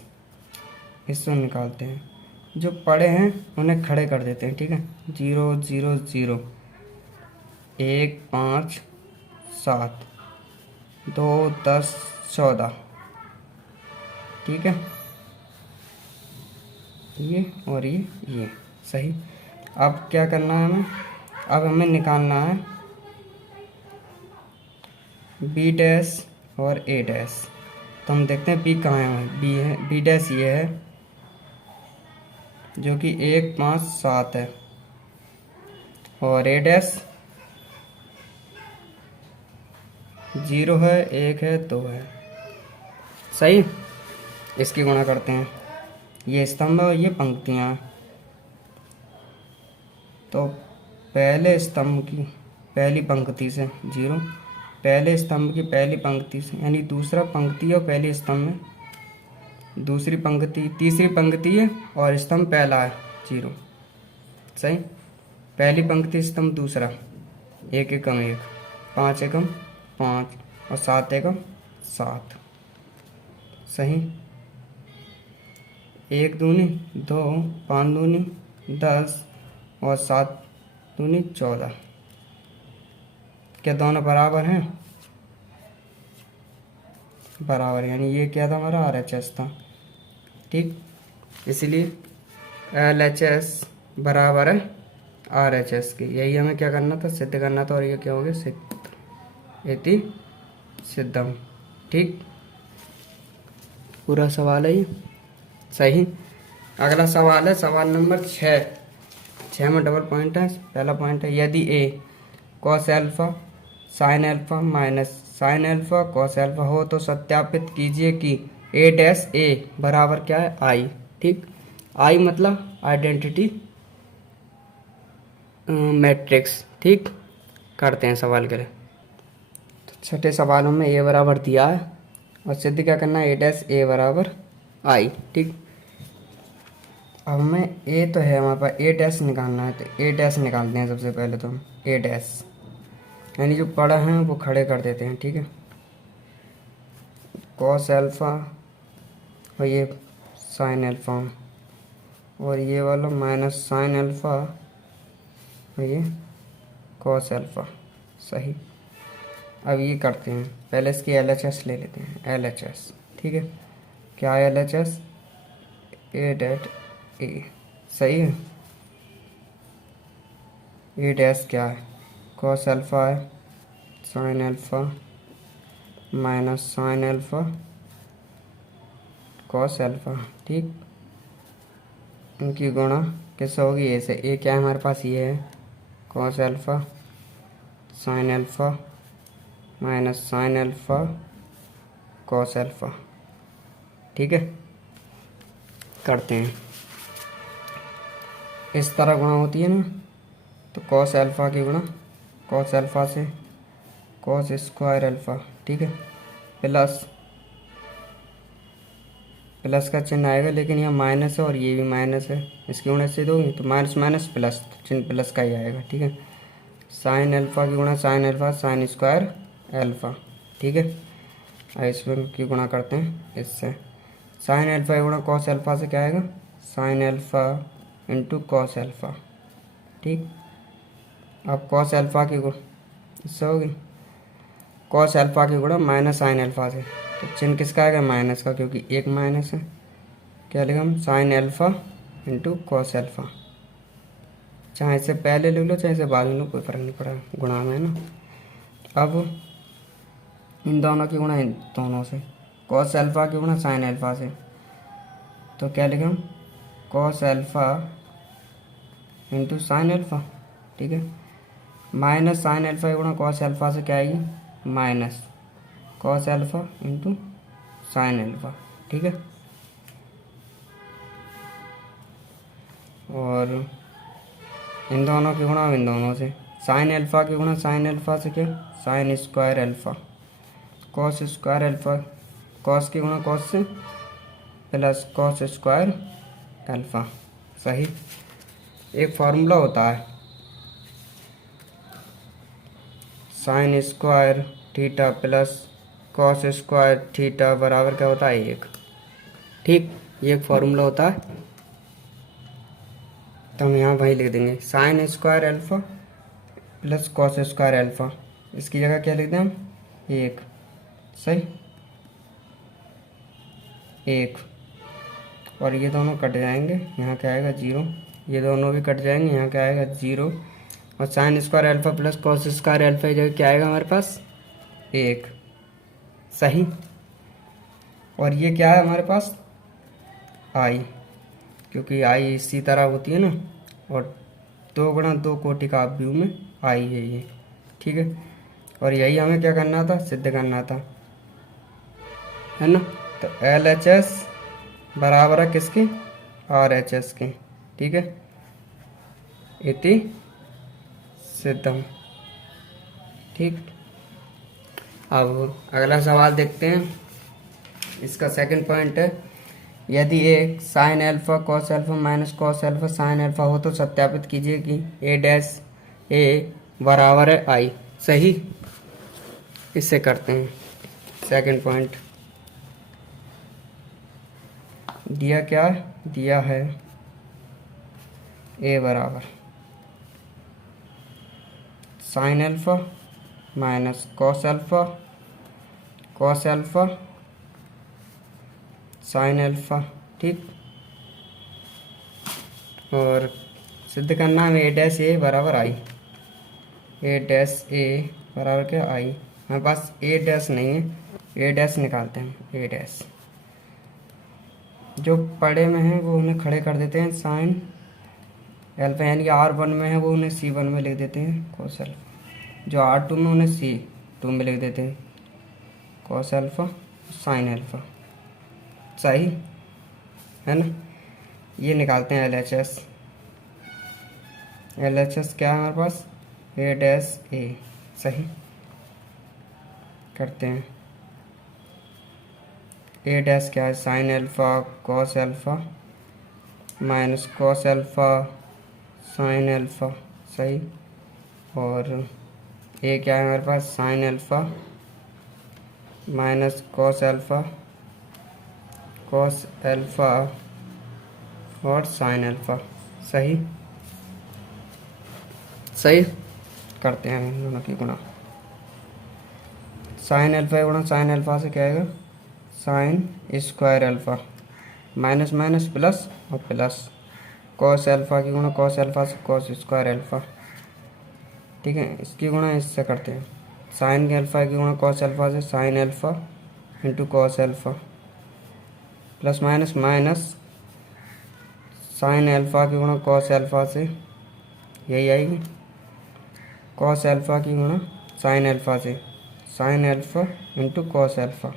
इसको निकालते हैं। जो पड़े हैं उन्हें खड़े कर देते हैं, ठीक है। 0 0 0, 1 5 7, 2 10 14, ठीक है। ये और ये, सही। अब क्या करना है हमें, अब हमें निकालना है बी डैश और ए डैश। तो हम देखते हैं बी कहाँ है, बी है, बी डैश ये है जो कि 1 5 7 है, और ए डैश 0 है, 1 है, 2 है, सही। इसकी गुणा करते हैं, ये स्तंभ और ये पंक्तियाँ। तो पहले स्तंभ की पहली पंक्ति से 0, पहले स्तंभ की पहली पंक्ति से, यानी दूसरा पंक्ति और पहले स्तंभ में, दूसरी पंक्ति तीसरी पंक्ति है और स्तंभ पहला है 0, सही। पहली पंक्ति स्तंभ दूसरा, 1 एकम 1, 5 एकम 5, और 7 एकम 7, सही। 1 दूनी 2, 5 दूनी 10, और 7 दूनी 14। क्या दोनों बराबर हैं, बराबर, यानी ये क्या था हमारा RHS था, ठीक। इसलिए LHS बराबर है RHS के। यही हमें क्या करना था, सिद्ध करना था, और ये क्या हो गया, सिद्ध, इति सिद्धम, ठीक। पूरा सवाल है ये, सही। अगला सवाल है सवाल नंबर 6 में डबल पॉइंट है। पहला पॉइंट है, यदि A cos alpha sine alpha minus sine alpha cos alpha हो तो सत्यापित कीजिए कि ए डैश ए बराबर क्या है, आई, ठीक। आई मतलब आइडेंटिटी मैट्रिक्स, ठीक। करते हैं सवाल के लिए। तो छठे सवालों में ए बराबर दिया है, और सिद्ध क्या करना है, ए डैश ए बराबर आई, ठीक। अब हमें ए तो है हमारे पास, ए डैश निकालना है, तो ए डैश निकालते हैं सबसे पहले। तो हम ए डैश, यानी जो पड़ा है वो खड़े कर देते हैं, ठीक है। कॉस एल्फा और ये साइन एल्फा, और ये वाला माइनस साइन एल्फा और ये कॉस एल्फा, सही। अब ये करते हैं, पहले इसकी LHS ले लेते हैं, LHS, ठीक है। क्या है LHS, ए डैट ए, सही है। ए डैश क्या है, कॉस एल्फा है, sign alpha minus sine alpha cos alpha, ठीक। उनकी गुणा कैसे होगी, ए से। ए क्या है हमारे पास, ये है cos alpha sine alpha minus sine alpha cos alpha, ठीक है। करते हैं, इस तरह गुणा होती है ना, तो कॉस एल्फा की गुणा कॉस एल्फा से कॉस स्क्वायर एल्फा, ठीक है, प्लस प्लस का चिन्ह आएगा, लेकिन यहाँ माइनस है और ये भी माइनस है, इसकी गुणा से दोगे तो माइनस माइनस प्लस, चिन्ह प्लस का ही आएगा, ठीक है। साइन एल्फा की गुणा sine alpha sine square alpha, ठीक है। अब इसमें की गुणा करते हैं इससे, साइन एल्फा की गुणा कॉस एल्फा से क्या आएगा, sine alpha into cos alpha, ठीक। अब कॉस अल्फा की गुण इससे होगी, कॉस अल्फा की गुणा माइनस साइन अल्फा से, तो चिन्ह किसका आएगा, माइनस का, क्योंकि एक माइनस है। क्या लिखा हम, sine alpha into cos alpha, चाहे इसे पहले लिख लो चाहे इसे बाद में लो, कोई फर्क नहीं पड़ा, गुणा में है ना। अब इन दोनों की गुणा इन दोनों से, कॉस अल्फा की गुणा साइन अल्फा से, तो क्या लिखा हम, cos alpha into sine alpha, ठीक है। माइनस साइन अल्फा की गुणा कॉस अल्फा से क्या आएगी, minus cos alpha into sine alpha, ठीक है। और इन दोनों की गुणा इन दोनों से, साइन अल्फा की गुणा साइन अल्फा से क्या, sign square alpha, cos square alpha, cos की गुणा कॉस से प्लस कॉस स्क्वायर अल्फा, सही। एक फार्मूला होता है sine square theta plus cos square theta बराबर क्या होता है, एक, ठीक, ये एक फार्मूला होता है। तो हम यहाँ वही लिख देंगे, sign square alpha plus cos square alpha, इसकी जगह क्या लिख दें हम, एक, सही, एक, और ये दोनों कट जाएंगे, यहाँ क्या आएगा, जीरो, ये दोनों भी कट जाएंगे, यहाँ क्या आएगा, जीरो, और sign square alpha plus cos square alpha की जगह क्या आएगा हमारे पास, एक, सही। और ये क्या है हमारे पास, आई, क्योंकि आई इसी तरह होती है ना, और 2 गुणा 2 कोटि का अवयव में आई है ये, ठीक है। और यही हमें क्या करना था, सिद्ध करना था, है ना। तो LHS बराबर है किसके, RHS के, ठीक है, इति सिद्धम, ठीक। अब अगला सवाल देखते हैं, इसका सेकंड पॉइंट है, यदि एक sign alpha cos alpha minus cos alpha sine alpha हो तो सत्यापित कीजिए कि ए डैश ए बराबर है आई, सही। इससे करते हैं सेकंड पॉइंट, दिया क्या है, दिया है ए बराबर sign alpha minus cos alpha sine alpha, ठीक। और सिद्ध करना है ए डैश ए बराबर आई, ए डैश ए बराबर क्या, आई, हमारे पास ए डैश नहीं है, ए डैश निकालते हैं, ए डैश, जो पढ़े में है वो उन्हें खड़े कर देते हैं, साइन अल्फा यानी कि R1 में है वो उन्हें C1 में लिख देते हैं, कॉस अल्फा, जो R2 में उन्हें C2 में लिख देते हैं, कॉस अल्फा साइन अल्फा, सही है ना। ये निकालते हैं LHS, LHS क्या है हमारे पास, ए डैश ए, सही, करते हैं, ए डैश क्या है, sine alpha cos alpha minus cos alpha sine alpha, सही, और ए क्या है हमारे पास, sine alpha minus cos alpha और साइन अल्फा, सही, सही, करते हैं इन दोनों की गुणा, साइन अल्फा गुणा साइन अल्फा से क्या आएगा, sine square alpha minus minus plus और प्लस, कॉस अल्फा की गुणा कॉस अल्फा से कॉस स्क्वायर अल्फा, ठीक है। इसकी गुणा इससे करते हैं, साइन के अल्फा की गुणा कॉस अल्फा से sine alpha into cos alpha plus minus minus sine alpha की गुणा कॉस अल्फा से, यही आएगी, कॉस अल्फा की गुणा साइन अल्फा से sine alpha into cos alpha,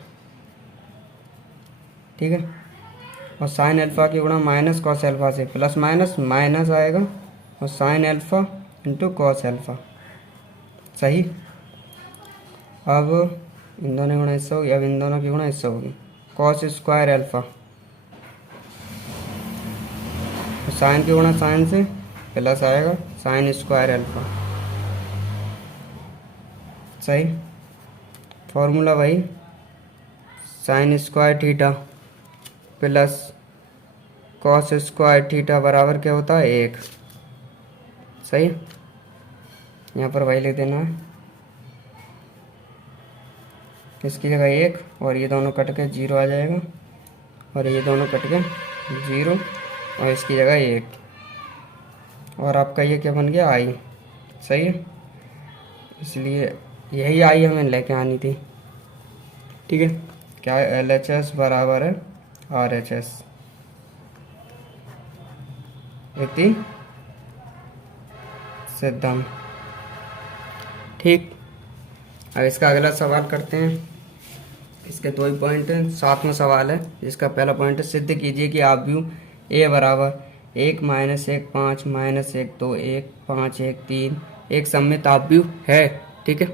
ठीक है। और साइन अल्फा की गुणा माइनस कॉस अल्फा से प्लस माइनस माइनस आएगा, और sine alpha into cos alpha, सही। अब इन दोनों की गुणा इससे होगी, अब इन दोनों की गुणा इससे होगी, कॉस स्क्वायर अल्फा, साइन की गुणा साइन से प्लस आएगा साइन स्क्वायर अल्फा, सही। फॉर्मूला वही, sine square theta plus cos square theta बराबर क्या होता है, एक, सही। यहाँ पर वही लिख देना है, इसकी जगह 1 और ये दोनों कट के 0 आ जाएगा और ये दोनों कट के 0 और इसकी जगह 1 और आपका ये क्या बन गया आई। सही है, इसलिए यही आई हमें लेके आनी थी। ठीक है, क्या LHS बराबर है RHS इति सिद्धम। ठीक, अब इसका अगला सवाल करते हैं। इसके 2 ही पॉइंट हैं, 7वां सवाल है। इसका पहला पॉइंट है, सिद्ध कीजिए कि आव्यूह A बराबर 1 - 1 5 - 1 2 1 5 1 3 एक सममित आव्यूह है। ठीक है,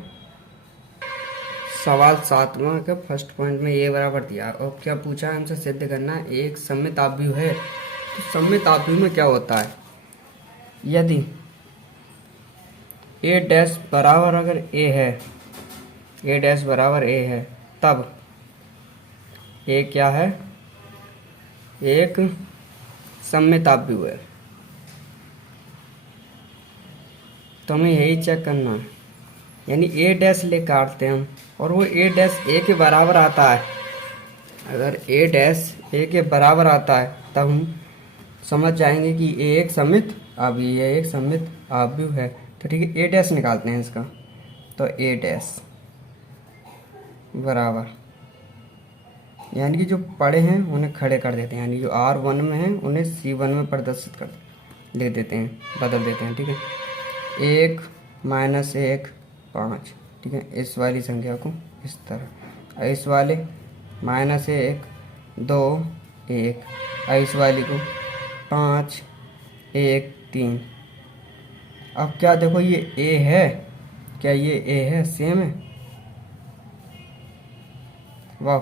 सवाल 7वां का फर्स्ट पॉइंट में A बराबर दिया और क्या पूछा है हमसे, सिद्ध करना है एक सममित आव्यूह है। तो सममित आव्यूह में क्या होता है, यदि A डैश बराबर अगर A है, A डैश बराबर A है, तब A क्या है, एक सममित आव्यूह है। तो हमें यही चेक करना है, यानी A डैश ले काटते हैं हम और वो A डैश A के बराबर आता है। अगर A डैश A के बराबर आता है तब हम समझ जाएंगे कि A एक सममित आव्यूह है, एक सममित आव्यूह है। तो ठीक है, A डैश निकालते हैं इसका। तो A डैश बराबर, यानी कि जो पड़े हैं उन्हें खड़े कर देते हैं, यानी जो R1 में है उन्हें C1 में प्रदर्शित कर ले देते हैं, बदल देते हैं। ठीक है, 1 - 1 5। ठीक है, इस वाली संख्या को इस तरह, इस वाले -1 2 1, इस वाली को 5 1 3। अब क्या देखो, ये A है, क्या ये A है, सेम है, वाह,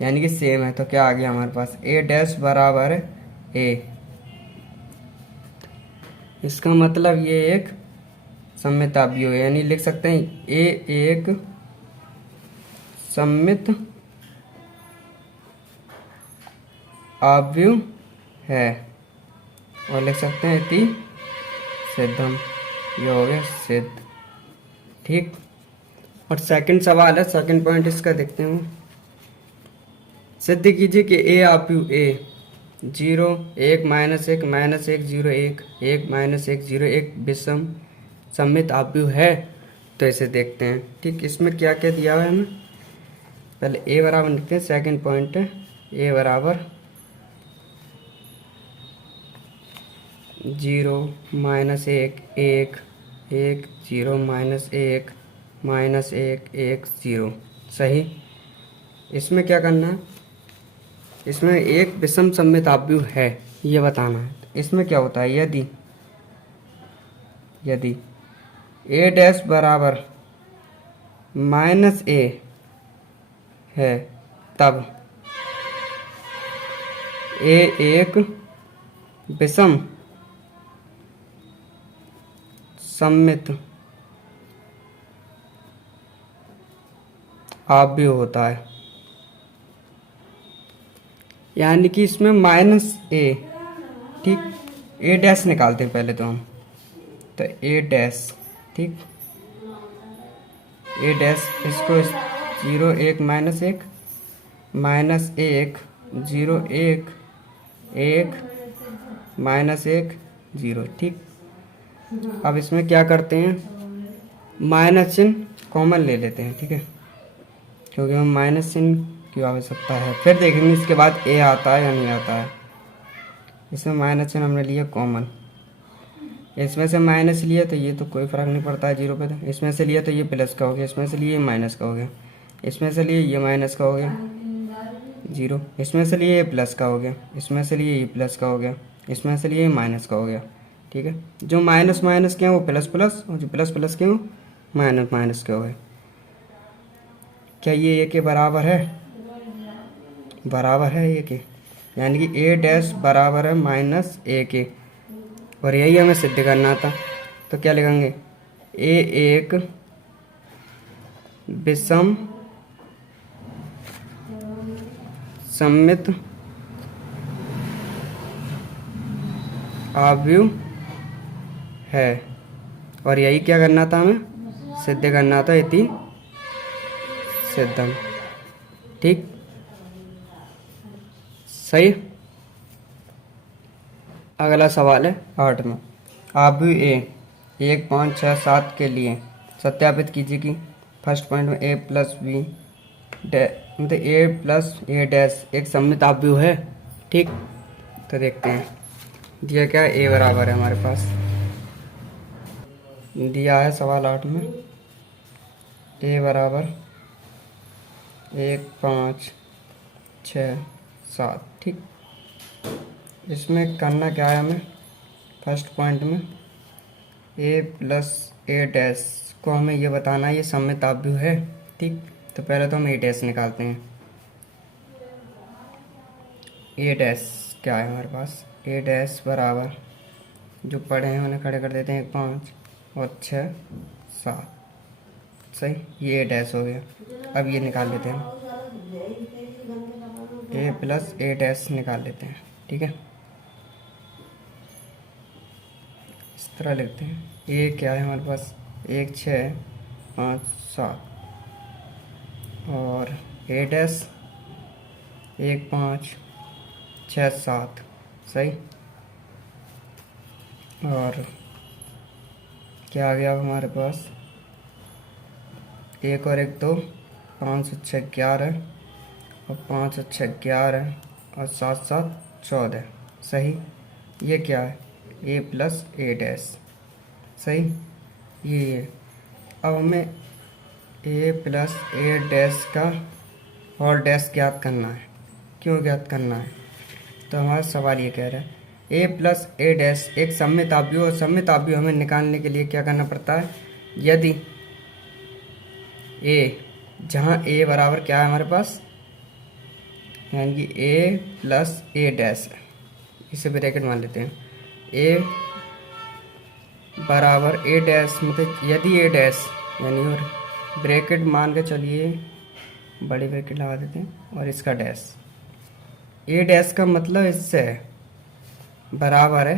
यानी कि सेम है। तो क्या आ गया हमारे पास, A डैश बराबर A। इसका मतलब ये एक सममित आव्यूह है, यानी लिख सकते हैं A एक सममित आव्यूह है और लिख सकते हैं इति सिद्धम, ये हो गया सिद्ध। ठीक, और सेकंड सवाल है, सेकंड पॉइंट इसका देखते हैं। सिद्ध कीजिए कि A आव्यूह A 0 1 - 1 -1 0 1 1 - 1 0 1 विषम सममित आव्यूह है। तो इसे देखते हैं। ठीक, इसमें क्या क्या दिया हुआ है हमें, पहले A बराबर लिखते हैं। सेकंड पॉइंट है A बराबर 0 - 1 1 1 0 - 1 1 0। सही, इसमें क्या करना है, इसमें एक विषम सममित आव्यूह है ये बताना है। इसमें क्या होता है, यदि A डैश बराबर -A है तब A एक विषम सममित आव्यूह होता है। यानी कि इसमें -A, ठीक, A डैश निकालते हैं पहले तो हम, तो A डैश, ठीक, A डैश, इसको 0 1 - 1 -1 0 1 1 -1 0। ठीक, अब इसमें क्या करते हैं, माइनस चिन्ह कॉमन ले लेते हैं। ठीक है, क्योंकि हम माइनस चिन्ह की आवश्यकता है, फिर देखेंगे इसके बाद A आता है या नहीं आता है। इसमें माइनस चिन्ह हमने लिया कॉमन, इसमें से माइनस लिया तो ये तो कोई फर्क नहीं पड़ता है 0 पे, तो इसमें से लिया तो ये प्लस का हो गया, इसमें से लिए माइनस का हो गया, इसमें से लिए ये माइनस का हो गया 0, इसमें से लिए ये प्लस का हो गया, इसमें से लिए ये प्लस का हो गया, इसमें से लिए ये माइनस का हो गया। ठीक है, जो माइनस माइनस के हैं वो प्लस प्लस, और जो प्लस प्लस के हैं वो माइनस माइनस के हो गए। क्या ये A के बराबर है, बराबर है A के, यानी कि A डैश बराबर है -A के, और यही हमें सिद्ध करना था। तो क्या लिखेंगे, A एक विषम सममित आव्यूह है और यही क्या करना था हमें, सिद्ध करना था इति सिद्धम। ठीक, सही। अगला सवाल है 8 में, आप भी ए 1 5 6 7 के लिए सत्यापित कीजिए कि फर्स्ट पॉइंट में ए प्लस बी मतलब ए प्लस ए डैश एक सममित आव्यूह है। ठीक, तो देखते हैं दिया क्या है, ए बराबर है हमारे पास दिया है सवाल 8 में, ए बराबर 1 5 6 7। ठीक, इसमें करना क्या है हमें, फर्स्ट पॉइंट में ए प्लस ए डैश को हमें ये बताना है ये सममित आव्यूह है। ठीक, तो पहले तो हम ए डैश निकालते हैं। ए डैश क्या है हमारे पास, ए डैश बराबर जो पढ़े हैं उन्हें खड़े कर देते हैं, 1 5 और 6 7। सही, ये ए डैश हो गया। अब ये निकाल लेते हैं, ए प्लस ए डैश निकाल लेते हैं। ठीक है, इस तरह लिखते हैं, ए क्या है हमारे पास 1 6 5 7 और ए डैश 1 5 6 7। सही, और क्या आ गया हमारे पास, 1 और 1 2, 5 और 6 11 और 5 और 6 11 और 7 7 14। सही, ये क्या है, ए प्लस ए डैश। सही, ये अब हमें ए प्लस ए डैश का होल डैश ज्ञात करना है। क्यों ज्ञात करना है, तो हमारा सवाल ये कह रहा है ए प्लस ए डैश एक सममित आव्यूह, और सममित आव्यूह हमें निकालने के लिए क्या करना पड़ता है, यदि ए जहाँ ए बराबर क्या है हमारे पास, यानी कि ए प्लस ए डैश, इसे ब्रैकेट मान लेते हैं, ए बराबर ए डैश मतलब यदि ए डैश यानी और ब्रैकेट मान के चलिए, बड़ी ब्रैकेट लगा देते हैं और इसका डैश, ए डैश का मतलब इससे है बराबर है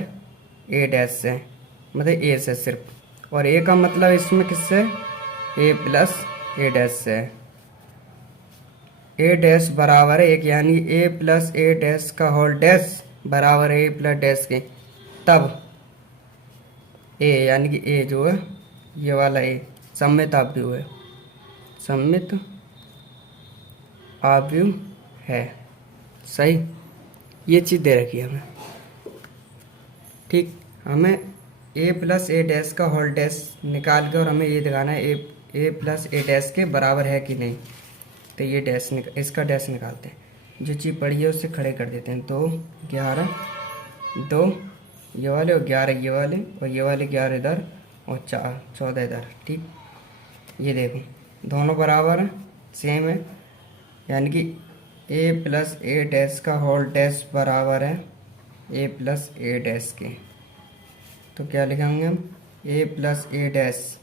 ए डैश से, मतलब ए से सिर्फ, और ए का मतलब इसमें किससे, ए प्लस ए डैश से है। ए डैश बराबर है एक, यानी ए प्लस ए डैश का होल डैश बराबर है ए प्लस डैश के, तब ए यानी कि ए जो है ये वाला ए सममित आव्यूह है, सममित आव्यूह है। सही, ये चीज़ दे रखी है हमें। ठीक, हमें ए प्लस ए डैश का होल डैश निकाल के और हमें ये दिखाना है ए प्लस ए डैश के बराबर है कि नहीं। तो ये डैश इसका डैश निकालते हैं, जो चीज़ पड़ी है उससे खड़े कर देते हैं। 2 11 2 ये वाले और 11 ये वाले और ये वाले 11 इधर और 4 14 इधर। ठीक, ये देखो दोनों बराबर सेम है, यानी कि ए प्लस ए डैश का होल डैश बराबर है ए प्लस ए डैश के। तो क्या लिखेंगे हम, ए plus A dash,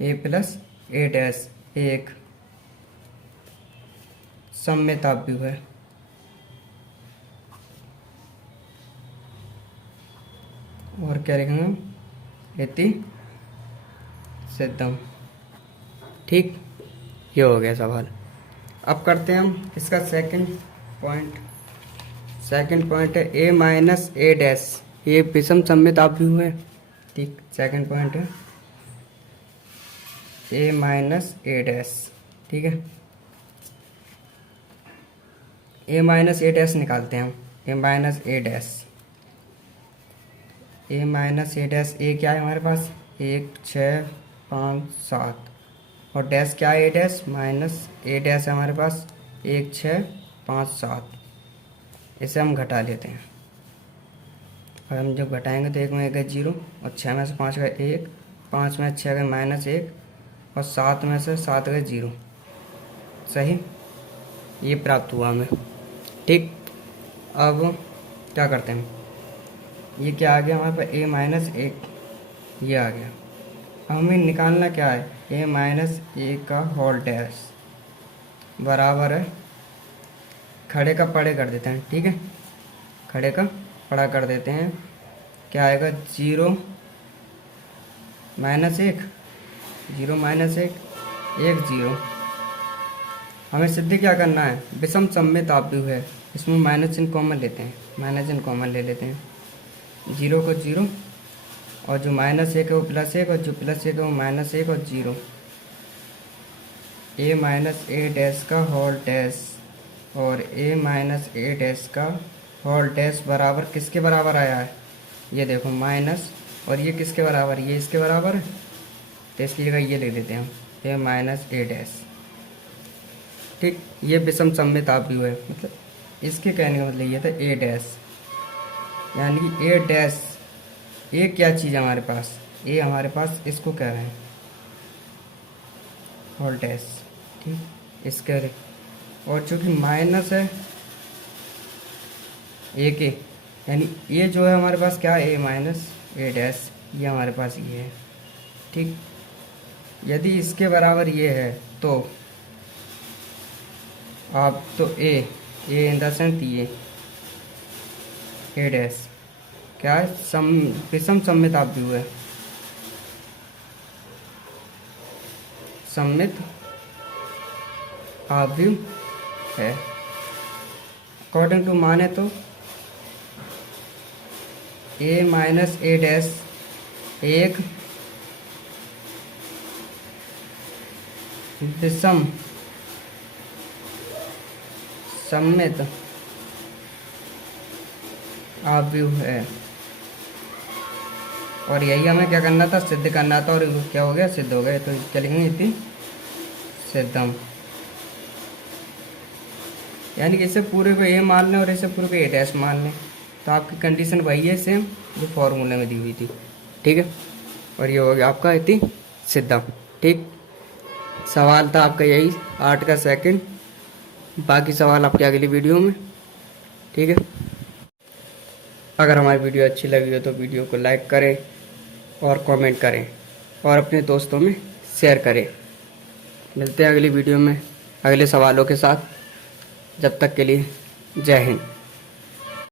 A plus A dash एक सममित आव्यूह है। और क्या लिखेंगे हम, इति सिद्धम। ठीक, ये हो गया सवाल। अब करते हैं हम इसका सेकंड पॉइंट। सेकंड पॉइंट है ए माइनस ए डैश, ये विषम सममित आव्यूह है। ठीक, सेकंड पॉइंट है ए माइनस ए डैश। ठीक है, ए माइनस ए डैश निकालते हैं हम, ए माइनस ए डैश, ए माइनस ए डैश, ए क्या है हमारे पास 1 6 5 7 और डैश क्या है ए डैश माइनस ए डैश है हमारे पास 1 6 5 7। इसे हम घटा लेते हैं, और हम जब घटाएंगे तो 1 में 1 गए 0 और 6 में से 5 गए 1, 5 में 6 गए -1 और 7 में से 7 गए 0। सही, ये प्राप्त हुआ हमें। ठीक, अब क्या करते हैं, ये क्या आ गया हमारे पास ए माइनस 1, ये आ गया। अब हमें निकालना क्या है, ए माइनस ए का होल डैश बराबर है, खड़े का पड़े कर देते हैं। ठीक है, खड़े का पड़ा कर देते हैं, क्या आएगा 0 -1 0 -1 1 0। हमें सिद्ध क्या करना है, विषम सममित आव्यूह है, इसमें माइनस चिन्ह कॉमन लेते हैं, माइनस चिन्ह कॉमन ले लेते हैं, 0 को 0 और जो -1 है वो +1 और जो +1 है वो -1 और 0। a - a डैश का होल डैश और a - a डैश का होल डैश बराबर किसके बराबर आया है, ये देखो माइनस, और ये किसके बराबर, ये इसके बराबर है, तो इसकी जगह ये ले लेते हैं हम a - a डैश। ठीक, ये विषम सममित आव्यूह है, मतलब इसके कहने का मतलब ये था a डैश, यानी कि a डैश, ए क्या चीज़ है हमारे पास, ए हमारे पास इसको कह रहे हैं होल डैश। ठीक, इसके और चूँकि माइनस है ए के, यानी ये जो है हमारे पास क्या है, a - a डैश, ये हमारे पास ये है। ठीक, यदि इसके बराबर ये है तो आप तो ए इन द सेंस ये a डैश क्या है, विषम सममित आव्यूह है, सममित आव्यूह है। अकॉर्डिंग टू माने तो a - a डैश एक विषम सममित आव्यूह है, और यही हमें क्या करना था, सिद्ध करना था, और क्या हो गया, सिद्ध हो गया। तो क्या लिखेंगे, इति सिद्धम, यानी कि इसे पूरे को ए मान लें और इसे पूरे को ए डैश मान लें, तो आपकी कंडीशन वही है सेम जो फॉर्मूले में दी हुई थी। ठीक है, और ये हो गया आपका इति सिद्धम। ठीक, सवाल था आपका यही 8 का सेकंड, बाकी सवाल आपके अगली वीडियो में। ठीक है, अगर हमारी वीडियो अच्छी लगी हो तो वीडियो को लाइक करें और कमेंट करें और अपने दोस्तों में शेयर करें। मिलते हैं अगली वीडियो में अगले सवालों के साथ, जब तक के लिए जय हिंद।